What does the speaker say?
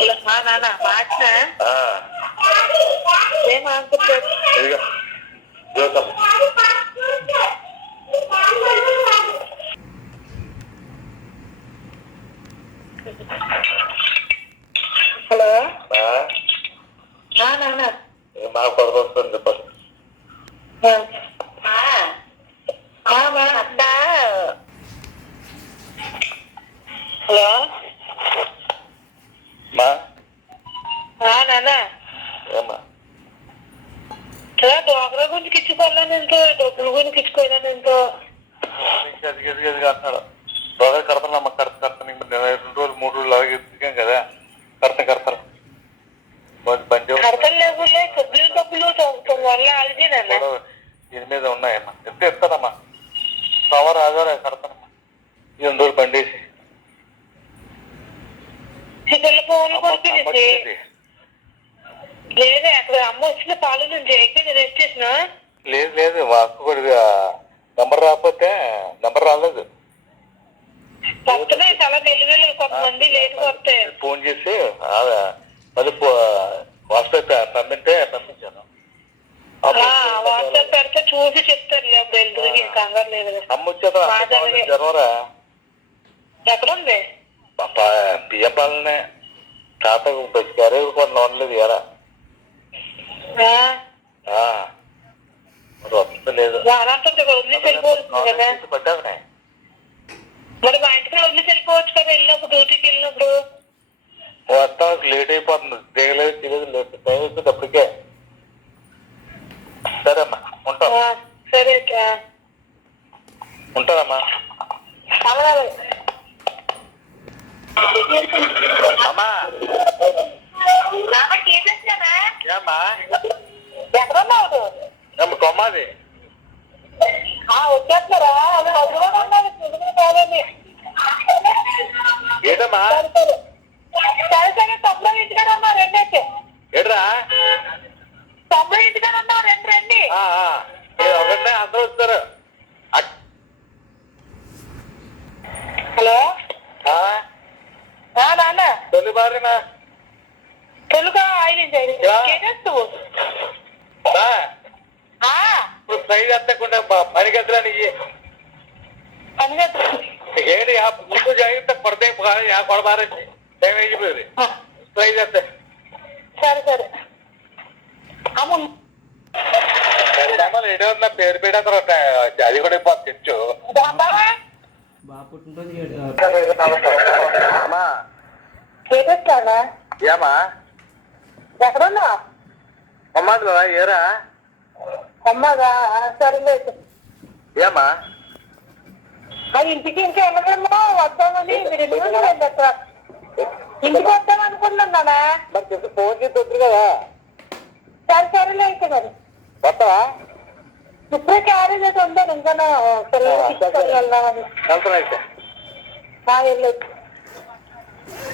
నాన్న మాట ఏం అనుకుంటారు. హలో నాన్న మా కొడుకు వస్తుంది చెప్పండి. హలో మా నాన్న ఏమ్మా డోకరా గురించి ఇచ్చుకోవాలని ఎంతో డబ్బుల గురించి ఇచ్చుకోవాలని ఎంతో అంటున్నాడు. బాగా కడతానమ్మా కడతాను 2 రోజులు 3 రోజులు అలాగే ఎత్తుకాం కదా కడతాను కడతలు లేవులే డబ్బులు వల్ల అడిగినన్నా 8 ఉన్నాయమ్మా ఎంత ఎత్తానమ్మా సోమవారం ఆదివారం కడతానమ్మా 2 రోజులు బండేసి లేదే అక్కడ అమ్మ వచ్చిన పాలు నుంచి అయిపోయింది రిజిస్ట్రేషన్. లేదు మాకు కూడా నెంబర్ రాకపోతే నెంబర్ రాలేదు. వస్తున్నాయి చాలా తెలివిలు కొంతమంది లేటుగా వస్తాయి. ఫోన్ చేసి మళ్ళీ వాట్సాప్ పంపించాను. వాట్సాప్ పెడితే చూసి చెప్తారు. వెళ్తుంది కంగారు లేదు. అమ్మ వచ్చేదా జనవరా ఎక్కడుంది బియ్యం పాలనే తాత బతికారు కొన్ని నోడలేదు ఎరా వస్తలేదు కదా. మరి మా ఇంటికి వదిలి వెళ్ళిపోవచ్చు కదా వెళ్ళినప్పుడు డ్యూటీకి వెళ్ళినప్పుడు. వస్తాం లేట్ అయిపోతుంది దిగలేదు తెలియదు టైం వచ్చింది అప్పటికే. సరే అమ్మా ఉంటాం. సరే ఉంటానమ్మా. అమ్మా ఏమ్మా ఎక్కడున్నావు కొమ్మాది వచ్చేస్తున్నారా కాదండి. ఏటమ్మా సరే సరే తమ్ముడు ఇంటికాడ ఉన్నా రెండైతే ఏడ్రా తమ్ముడు ఇంటికాడ ఉన్నా రండి. ఒకటే అందరూ వస్తారు. హలో నాన్న తొలి బారినా తెలుగా నువ్వు ఇప్పుడు ఫ్రై చేస్తకుండా పనిగద్దరా నీ ఏంటి ముందు జాగ్రత్త కొడతాయి కొడబారండి టైం అయిపోయింది ఫ్రై చేస్తే. సరే సరే ఏడో పేరు పేడ అది కూడా తెచ్చు ఏమా ఎక్కడున్నా అమ్మాదిలో ఏరా అమ్మగా సరేలేదు ఏమా ఇంటికి ఇంకా వెళ్ళగలమో వద్దామని మీరు ఇంటికి వద్దాం అనుకుంటున్నానా. మరి ఫోన్ చేసి వద్దు కదా. సరే సరేలే అయితే మరి వస్తావా ఇప్పుడే క్యారేజ్ అయితే ఉందాను ఇంకా పిల్లలు తీసుకొని వెళ్దామని వెళ్తున్నా అయితే వెళ్ళొచ్చు.